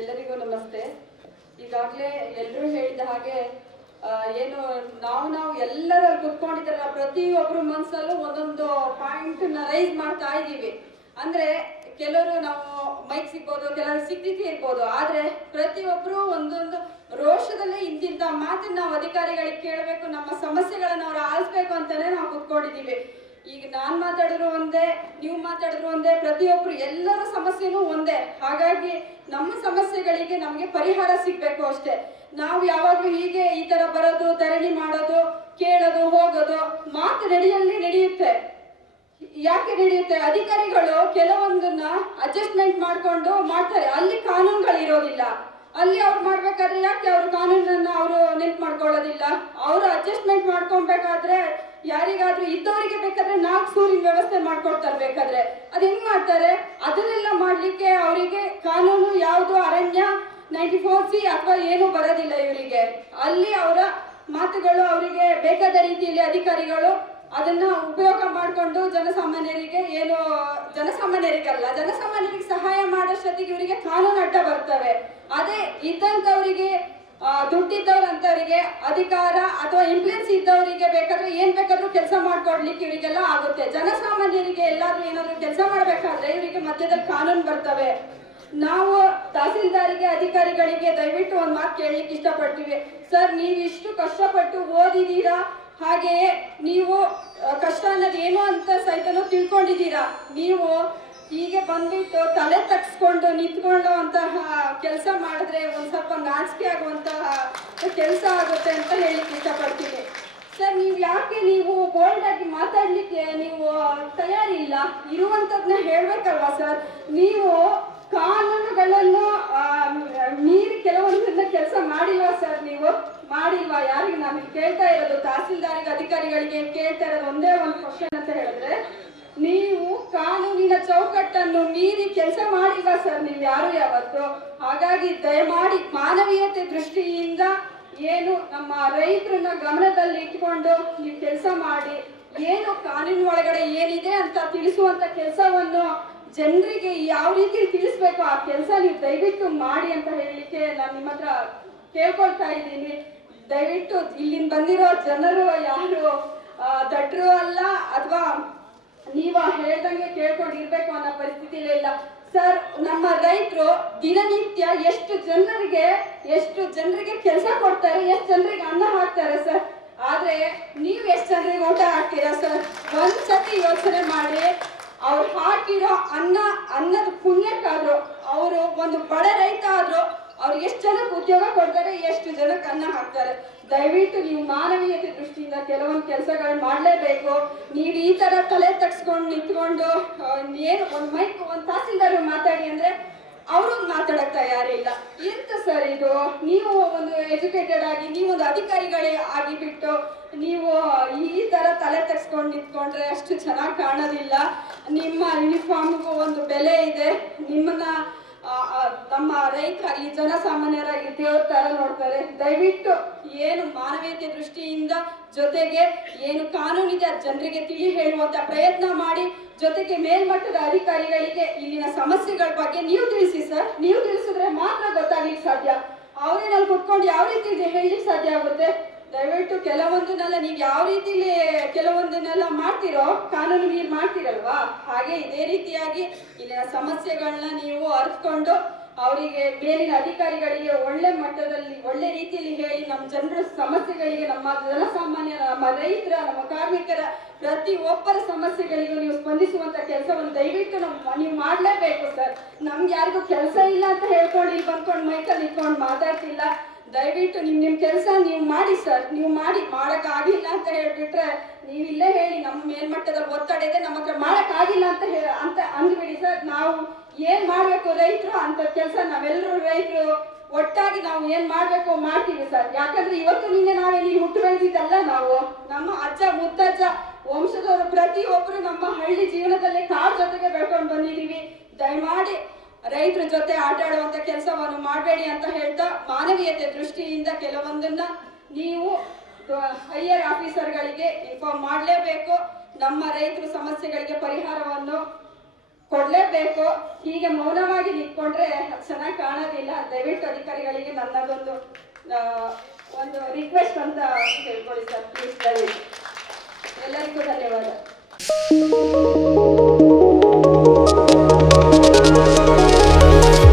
ಎಲ್ಲರಿಗೂ ನಮಸ್ತೆ. ಈಗಾಗಲೇ ಎಲ್ಲರೂ ಹೇಳಿದ ಹಾಗೆ ಏನು ನಾವು ನಾವು ಎಲ್ಲರೂ ಕುತ್ಕೊಂಡಿದ್ದಾರಲ್ಲ ಪ್ರತಿಯೊಬ್ಬರು ಮನಸ್ಸಲ್ಲೂ ಒಂದೊಂದು ಪಾಯಿಂಟ್ನ ರೈಸ್ ಮಾಡ್ತಾ ಇದ್ದೀವಿ. ಅಂದ್ರೆ ಕೆಲವರು ನಾವು ಮೈಕ್ ಸಿಗ್ಬೋದು, ಕೆಲವರು ಸಿಗ್ತಿದ್ದೇ ಇರ್ಬೋದು, ಆದರೆ ಪ್ರತಿಯೊಬ್ಬರು ಒಂದೊಂದು ರೋಷದಲ್ಲೇ ಇಂತಿಂತ ಮಾತನ್ನ ನಾವು ಅಧಿಕಾರಿಗಳಿಗೆ ಕೇಳಬೇಕು, ನಮ್ಮ ಸಮಸ್ಯೆಗಳನ್ನು ಅವ್ರು ಆಲಿಸ್ಬೇಕು ಅಂತಲೇ ನಾವು ಕುತ್ಕೊಂಡಿದ್ದೀವಿ. ಈಗ ನಾನ್ ಮಾತಾಡಿದ್ರು ಒಂದೇ, ನೀವು ಮಾತಾಡಿದ್ರು ಒಂದೇ, ಪ್ರತಿಯೊಬ್ರು ಎಲ್ಲರ ಸಮಸ್ಯೆನೂ ಒಂದೇ. ಹಾಗಾಗಿ ನಮ್ಮ ಸಮಸ್ಯೆಗಳಿಗೆ ನಮಗೆ ಪರಿಹಾರ ಸಿಗ್ಬೇಕು ಅಷ್ಟೇ. ನಾವು ಯಾವಾಗ್ಲೂ ಹೀಗೆ ಈ ತರ ಬರೋದು, ಧರಣಿ ಮಾಡೋದು, ಕೇಳೋದು, ಹೋಗೋದು, ಮಾತು ನಡೆಯಲ್ಲಿ ನಡೆಯುತ್ತೆ. ಯಾಕೆ ನಡೆಯುತ್ತೆ? ಅಧಿಕಾರಿಗಳು ಕೆಲವೊಂದನ್ನ ಅಡ್ಜಸ್ಟ್ಮೆಂಟ್ ಮಾಡ್ಕೊಂಡು ಮಾಡ್ತಾರೆ. ಅಲ್ಲಿ ಕಾನೂನುಗಳು ಇರೋದಿಲ್ಲ. ಅಲ್ಲಿ ಅವ್ರು ಮಾಡ್ಬೇಕಾದ್ರೆ ಯಾಕೆ ಅವರು ಕಾನೂನನ್ನ ಅವರು ನೆನ್ಪು ಮಾಡ್ಕೊಳ್ಳೋದಿಲ್ಲ? ಅವರು ಅಡ್ಜಸ್ಟ್ಮೆಂಟ್ ಮಾಡ್ಕೊಬೇಕಾದ್ರೆ ಯಾರಿಗಾದ್ರೂ ಇದ್ದವರಿಗೆ ಬೇಕಾದ್ರೆ ನಾಲ್ಕು ಸೂರಿನ ವ್ಯವಸ್ಥೆ ಮಾಡ್ಕೊಡ್ತಾರೆ ಬೇಕಾದ್ರೆ. ಅದ್ ಹೆಂಗ್ ಮಾಡ್ತಾರೆ? ಅದನ್ನೆಲ್ಲ ಮಾಡ್ಲಿಕ್ಕೆ ಅವರಿಗೆ ಕಾನೂನು ಯಾವುದು ಅರಣ್ಯ ನೈಂಟಿ ಫೋರ್ ಸಿ ಅಥವಾ ಏನು ಬರೋದಿಲ್ಲ ಇವರಿಗೆ. ಅಲ್ಲಿ ಅವರ ಮಾತುಗಳು ಅವರಿಗೆ ಬೇಕಾದ ರೀತಿಯಲ್ಲಿ ಅಧಿಕಾರಿಗಳು ಅದನ್ನ ಉಪಯೋಗ ಮಾಡಿಕೊಂಡು ಜನಸಾಮಾನ್ಯರಿಗೆ ಏನು, ಜನಸಾಮಾನ್ಯರಿಗಲ್ಲ, ಜನಸಾಮಾನ್ಯರಿಗೆ ಸಹಾಯ ಮಾಡೋಷ್ಟೊತ್ತಿಗೆ ಇವರಿಗೆ ಕಾನೂನು ಅಡ್ಡ ಬರ್ತವೆ. ಅದೇ ಇದ್ದಂಥವರಿಗೆ ದುಡ್ಡಿದ್ದವ್ರಂತವರಿಗೆ ಅಧಿಕಾರ ಅಥವಾ ಇನ್ಫ್ಲುಯೆನ್ಸ್ ಇದ್ದವರಿಗೆ ಬೇಕಾದ್ರೆ ಏನ್ ಬೇಕಾದ್ರೂ ಕೆಲಸ ಮಾಡ್ಕೊಡ್ಲಿಕ್ಕೆ ಇವರಿಗೆಲ್ಲ ಆಗುತ್ತೆ. ಜನಸಾಮಾನ್ಯರಿಗೆ ಎಲ್ಲಾದ್ರೂ ಏನಾದ್ರೂ ಕೆಲಸ ಮಾಡ್ಬೇಕಾದ್ರೆ ಇವರಿಗೆ ಮಧ್ಯದಲ್ಲಿ ಕಾನೂನು ಬರ್ತವೆ. ನಾವು ತಹಸೀಲ್ದಾರಿಗೆ, ಅಧಿಕಾರಿಗಳಿಗೆ ದಯವಿಟ್ಟು ಒಂದು ಮಾತು ಕೇಳಲಿಕ್ಕೆ ಇಷ್ಟಪಡ್ತೀವಿ. ಸರ್, ನೀವು ಇಷ್ಟು ಕಷ್ಟಪಟ್ಟು ಓದಿದ್ದೀರಾ ಹಾಗೆಯೇ ನೀವು ಕಷ್ಟ ಅನ್ನೋದು ಏನು ಅಂತ ಸಹಿತನೂ ತಿಳ್ಕೊಂಡಿದ್ದೀರಾ? ನೀವು ಹೀಗೆ ಬಂದ್ಬಿಟ್ಟು ತಲೆ ತಗ್ಸ್ಕೊಂಡು ನಿಂತ್ಕೊಂಡು ಅಂತಹ ಕೆಲಸ ಮಾಡಿದ್ರೆ ಒಂದು ಸ್ವಲ್ಪ ನಾಚಿಕೆ ಆಗುವಂತಹ ಕೆಲಸ ಆಗುತ್ತೆ ಅಂತ ಹೇಳಲಿಕ್ಕೆ ಇಷ್ಟಪಡ್ತೀನಿ. ಸರ್, ನೀವು ಯಾಕೆ ನೀವು ಬೋಲ್ಡ್ ಆಗಿ ಮಾತಾಡ್ಲಿಕ್ಕೆ ನೀವು ತಯಾರಿ ಇಲ್ಲ? ಇರುವಂತದ್ನ ಹೇಳ್ಬೇಕಲ್ವಾ ಸರ್? ನೀವು ಕಾನೂನುಗಳನ್ನು ಮೀರಿ ಕೆಲವೊಂದನ್ನ ಕೆಲಸ ಮಾಡಿಲ್ವಾ ಸರ್ ನೀವು? ಮಾಡಿಲ್ವಾ? ಯಾರಿಗೆ ನಾನು ಕೇಳ್ತಾ ಇರೋದು? ತಹಸೀಲ್ದಾರಿಗೆ, ಅಧಿಕಾರಿಗಳಿಗೆ ಕೇಳ್ತಾ ಇರೋದು ಒಂದೇ ಒಂದು ಕ್ವಶನ್ ಅಂತ ಹೇಳಿದ್ರೆ ನೀವು ಕಾನೂನಿನ ಚೌಕಟ್ಟನ್ನು ಮೀರಿ ಕೆಲಸ ಮಾಡಿಲ್ಲ ಸರ್, ನೀವು ಯಾರು ಯಾವತ್ತು. ಹಾಗಾಗಿ ದಯಮಾಡಿ ಮಾನವೀಯತೆ ದೃಷ್ಟಿಯಿಂದ ಏನು ನಮ್ಮ ರೈತರನ್ನ ಗಮನದಲ್ಲಿ ಇಟ್ಕೊಂಡು ನೀವು ಕೆಲಸ ಮಾಡಿ, ಏನು ಕಾನೂನು ಒಳಗಡೆ ಏನಿದೆ ಅಂತ ತಿಳಿಸುವಂತ ಕೆಲಸವನ್ನು ಜನರಿಗೆ ಯಾವ ರೀತಿ ತಿಳಿಸ್ಬೇಕು, ಆ ಕೆಲಸ ನೀವು ದಯವಿಟ್ಟು ಮಾಡಿ ಅಂತ ಹೇಳಲಿಕ್ಕೆ ನಾನು ನಿಮ್ಮ ಹತ್ರ ಕೇಳ್ಕೊಳ್ತಾ ಇದ್ದೀನಿ. ದಯವಿಟ್ಟು ಇಲ್ಲಿಂದ ಬಂದಿರೋ ಜನರು ಯಾರು ದಟ್ರು ಅಲ್ಲ ಅಥವಾ ನೀವ ಹೇಳ್ದಂಗೆ ಕೇಳ್ಕೊಂಡು ಇರ್ಬೇಕು ಅನ್ನೋ ಪರಿಸ್ಥಿತಿಲೇ ಇಲ್ಲ. ಸರ್, ನಮ್ಮ ರೈತರು ದಿನನಿತ್ಯ ಎಷ್ಟು ಜನರಿಗೆ ಎಷ್ಟು ಜನರಿಗೆ ಕೆಲಸ ಕೊಡ್ತಾರೆ, ಎಷ್ಟು ಜನರಿಗೆ ಅನ್ನ ಹಾಕ್ತಾರೆ ಸರ್? ಆದ್ರೆ ನೀವು ಎಷ್ಟು ಜನರಿಗೆ ಊಟ ಹಾಕ್ತೀರಾ ಸರ್? ಒಂದ್ಸತಿ ಯೋಚನೆ ಮಾಡಿ, ಅವ್ರು ಹಾಕಿರೋ ಅನ್ನ, ಅನ್ನದ ಪುಣ್ಯಕ್ಕಾದ್ರು, ಅವರು ಒಂದು ಬಡ ರೈತ ಆದ್ರು ಅವ್ರಿಗೆ ಎಷ್ಟು ಜನಕ್ಕೆ ಉದ್ಯೋಗ ಕೊಡ್ತಾರೆ, ಎಷ್ಟು ಜನಕ್ಕೆ ಅನ್ನ ಹಾಕ್ತಾರೆ. ದಯವಿಟ್ಟು ನೀವು ಮಾನವೀಯತೆ ದೃಷ್ಟಿಯಿಂದ ಕೆಲವೊಂದು ಕೆಲಸಗಳು ಮಾಡಲೇಬೇಕು. ನೀವು ಈ ತರ ತಲೆ ತಗ್ಸ್ಕೊಂಡು ನಿಂತ್ಕೊಂಡು ಏನು ಒಂದು ಮೈಕ್, ಒಂದು ತಹಸೀಲ್ದಾರ್ ಮಾತಾಡಿ ಅಂದ್ರೆ ಅವರು ಮಾತಾಡಕ್ ತಯಾರಿಲ್ಲ ಎಂತ ಸರ್ ಇದು? ನೀವು ಒಂದು ಎಜುಕೇಟೆಡ್ ಆಗಿ, ನೀವು ಒಂದು ಅಧಿಕಾರಿಗಳೇ ಆಗಿಬಿಟ್ಟು ನೀವು ಈ ತರ ತಲೆ ತಗ್ಸ್ಕೊಂಡು ನಿಂತ್ಕೊಂಡ್ರೆ ಅಷ್ಟು ಚೆನ್ನಾಗಿ ಕಾಣೋದಿಲ್ಲ. ನಿಮ್ಮ ಯೂನಿಫಾರ್ಮ್ಗೂ ಒಂದು ಬೆಲೆ ಇದೆ. ನಿಮ್ಮನ್ನ ಜನ ಸಾಮಾನ್ಯರ ಜನಸಾಮಾನ್ಯರಾಗಿ ದೇವ್ರ ತರ ನೋಡ್ತಾರೆ. ದಯವಿಟ್ಟು ಏನು ಮಾನವೀಯತೆ ದೃಷ್ಟಿಯಿಂದ ಜೊತೆಗೆ ಏನು ಕಾನೂನಿದೆ ಜನರಿಗೆ ತಿಳಿ ಹೇಳುವಂತ ಪ್ರಯತ್ನ ಮಾಡಿ, ಜೊತೆಗೆ ಮೇಲ್ಮಟ್ಟದ ಅಧಿಕಾರಿಗಳಿಗೆ ಇಲ್ಲಿನ ಸಮಸ್ಯೆಗಳ ಬಗ್ಗೆ ನೀವು ತಿಳಿಸಿ, ಸರ್. ನೀವು ತಿಳಿಸಿದ್ರೆ ಮಾತ್ರ ಗೊತ್ತಾಗ್ಲಿಕ್ಕೆ ಸಾಧ್ಯ. ಅವರೇನಲ್ಲಿ ಕುತ್ಕೊಂಡು ಯಾವ ರೀತಿ ಹೇಳಲಿಕ್ಕೆ ಸಾಧ್ಯ ಆಗುತ್ತೆ? ದಯವಿಟ್ಟು ಕೆಲವೊಂದನ್ನೆಲ್ಲ ನೀವು ಯಾವ ರೀತಿಲಿ ಕೆಲವೊಂದನ್ನೆಲ್ಲ ಮಾಡ್ತಿರೋ, ಕಾನೂನು ನೀವು ಮಾಡ್ತಿರಲ್ವಾ? ಹಾಗೆ ಇದೇ ರೀತಿಯಾಗಿ ಇಲ್ಲಿನ ಸಮಸ್ಯೆಗಳನ್ನ ನೀವು ಅರ್ಥಕೊಂಡು ಅವರಿಗೆ ಮೇಲಿನ ಅಧಿಕಾರಿಗಳಿಗೆ ಒಳ್ಳೆ ಮಟ್ಟದಲ್ಲಿ, ಒಳ್ಳೆ ರೀತಿಯಲ್ಲಿ ಹೇಳಿ ನಮ್ಮ ಜನರ ಸಮಸ್ಯೆಗಳಿಗೆ, ನಮ್ಮ ಜನಸಾಮಾನ್ಯರ, ನಮ್ಮ ರೈತರ, ನಮ್ಮ ಕಾರ್ಮಿಕರ ಪ್ರತಿ ಒಬ್ಬರ ಸಮಸ್ಯೆಗಳಿಗೂ ನೀವು ಸ್ಪಂದಿಸುವಂತ ಕೆಲಸವನ್ನು ದಯವಿಟ್ಟು ನಮ್ಮ ನೀವು ಮಾಡಲೇಬೇಕು ಸರ್. ನಮ್ಗೆ ಯಾರಿಗೂ ಕೆಲಸ ಇಲ್ಲ ಅಂತ ಹೇಳ್ಕೊಂಡು ಇಲ್ಲಿ ಬಂದ್ಕೊಂಡು ಮೈಕಲ್ಲಿ ಇಟ್ಕೊಂಡು ಮಾತಾಡ್ತಿಲ್ಲ. ದಯವಿಟ್ಟು ನಿಮ್ ನಿಮ್ ಕೆಲಸ ನೀವು ಮಾಡಿ ಸರ್. ನೀವು ಮಾಡಿ ಮಾಡಕ್ ಆಗಿಲ್ಲ ಅಂತ ಹೇಳ್ಬಿಟ್ರೆ ನೀವಿಲ್ಲೇ ಹೇಳಿ ನಮ್ಮ ಮೇಲ್ಮಟ್ಟದ ಒತ್ತಡ ಇದೆ ನಮ್ಮ ಹತ್ರ ಮಾಡಕ್ ಆಗಿಲ್ಲ ಅಂತ ನಾವು ಏನ್ ಮಾಡ್ಬೇಕು ರೈತರು ಅಂತ ಕೆಲಸ ನಾವೆಲ್ಲರೂ ರೈತರು, ಒಟ್ಟಾಗಿ ನಾವು ಏನ್ ಮಾಡ್ಬೇಕು ಮಾಡ್ತೀವಿ ಸರ್. ಯಾಕಂದ್ರೆ ಇವತ್ತು ನಿನ್ನೆ ನಾವೇಲಿ ಹುಟ್ಟು ಬೆಳೆದಿದ್ದಲ್ಲ ನಾವು. ನಮ್ಮ ಅಜ್ಜ, ಮುತ್ತಜ್ಜ, ವಂಶದವರು ಪ್ರತಿಯೊಬ್ಬರು ನಮ್ಮ ಹಳ್ಳಿ ಜೀವನದಲ್ಲಿ ಕಾರ್ ಜೊತೆಗೆ ಬೆಳ್ಕೊಂಡು ಬಂದಿದೀವಿ ದಯಮಾಡಿ ರೈತರ ಜೊತೆ ಆಟ ಆಡುವಂತ ಕೆಲಸವನ್ನು ಮಾಡಬೇಡಿ ಅಂತ ಹೇಳ್ತಾ ಮಾನವೀಯತೆ ದೃಷ್ಟಿಯಿಂದ ಕೆಲವೊಂದನ್ನ ನೀವು ಹೈಯರ್ ಆಫೀಸರ್ಗಳಿಗೆ ಇನ್ಫಾರ್ಮ್ ಮಾಡಲೇಬೇಕು. ನಮ್ಮ ರೈತರ ಸಮಸ್ಯೆಗಳಿಗೆ ಪರಿಹಾರವನ್ನು ಕೊಡ್ಲೇಬೇಕು. ಹೀಗೆ ಮೌನವಾಗಿ ನಿಂತ್ಕೊಂಡ್ರೆ ಚೆನ್ನಾಗಿ ಕಾಣೋದಿಲ್ಲ. ದಯವಿಟ್ಟು ಅಧಿಕಾರಿಗಳಿಗೆ ನನ್ನದೊಂದು ಒಂದು ರಿಕ್ವೆಸ್ಟ್ ಅಂತ ಹೇಳ್ಕೊಳ್ಳಿ ಸರ್ ಪ್ಲೀಸ್ ದಯವಿಟ್ಟು.